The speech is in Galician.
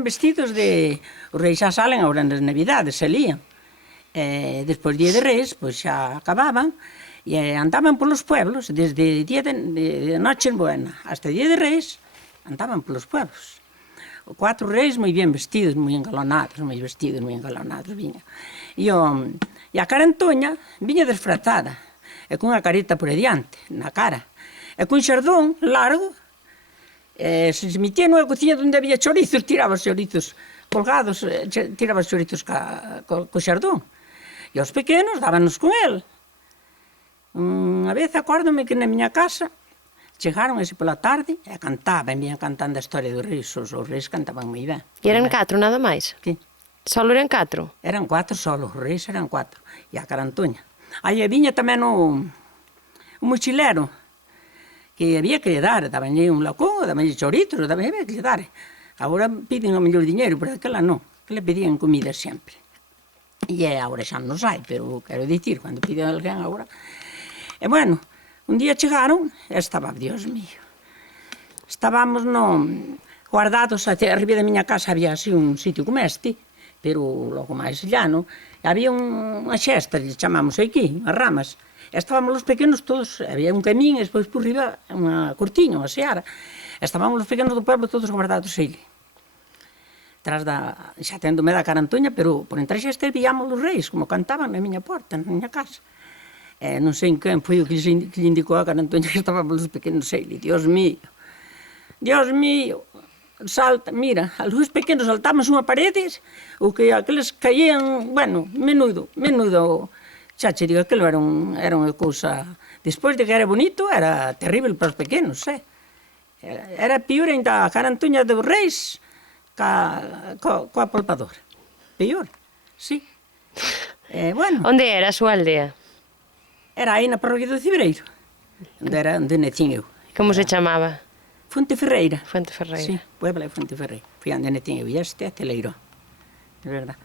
Vestidos de... Os reis xa salen agora nas navidades, salían. Despois día de reis, pois xa acababan, e andaban polos pueblos, desde día de noche en buena hasta día de reis, andaban polos pueblos. Os 4 reis moi bien vestidos, moi engalonados, viña. E a carantoña viña desfrazada, e cunha careta por adiante, na cara, e cun xardón largo. Se se metía nunha cociña onde había chorizos, tiraba os chorizos colgados, tiraba os chorizos co xardón. E os pequenos dábanos con el. Unha vez acórdome que na miña casa chegaron ese pola tarde e cantaban, vinhan cantando a historia dos reis, os reis cantaban moi ben. E eran 4 nada máis? Que? Solo eran 4? Eran 4 solo, os reis eran 4. E a carantoña. Aí viña tamén un mochilero, que había que lle dar, dabanlle un lacón, dabanlle chorizos, había que lle dar. Agora piden o mellor diñeiro, pero aquela non, que le pedían comida sempre. E agora xa non hai, pero quero dicir, cando piden alguén agora... E bueno, un día chegaron e estaba, Dios mío, estábamos guardados, arriba da miña casa había así un sitio como este, pero logo máis llano, e había unha xesta, lle chamamos aquí, as ramas. Estábamos os pequenos todos, había un camín e despois por riba unha cortiña, unha seara. Estábamos os pequenos do pueblo todos guardados aí. Tras xa téndome da carantoña, pero por entre xestes víamos os reis, como cantaban na miña porta, na miña casa. Non sei quen foi o que lle indicou a carantoña que estábamos os pequenos aí. Dios mío, salta, mira, algúns pequenos saltamos unha paredes, o que aqueles caían, bueno, menudo. Xa che digo, aquilo era unha cousa... Despois de que era bonito, era terrible para os pequenos, Era pior ainda a carantoña dos reis coa polpadora. Pior, sí. Bueno... Onde era a súa aldea? Era aí na parroquia do Cibreiro, onde necín eu. Como se chamaba? Fonte Ferreira. Fonte Ferreira. Sí, Puebla e Fonte Ferreira. Foi onde necín eu, e este é Celeiro, de verdad.